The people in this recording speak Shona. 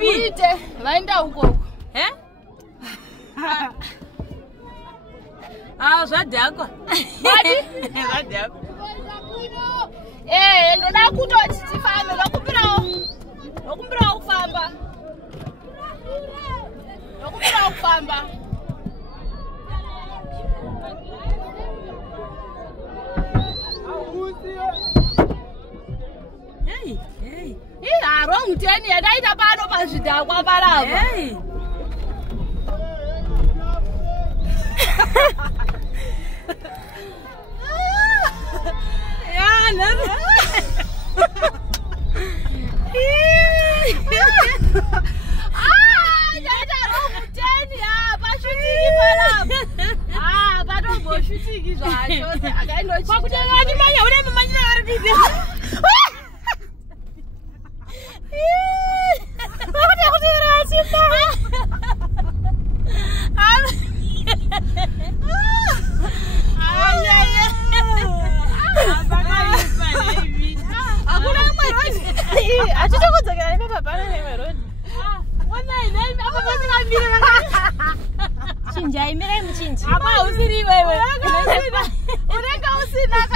Muite, vaenda huko. Zvadhakwa. Mati? Zvadhakwa. Ndoda kutoti tifambe, vakumbirawo kufamba. Vakumbirawo kufamba. Wrong 10 yadaita pano pazvidhakwa parapa. Chinja imira muchinji. Apa usiri wewe. Unenga usina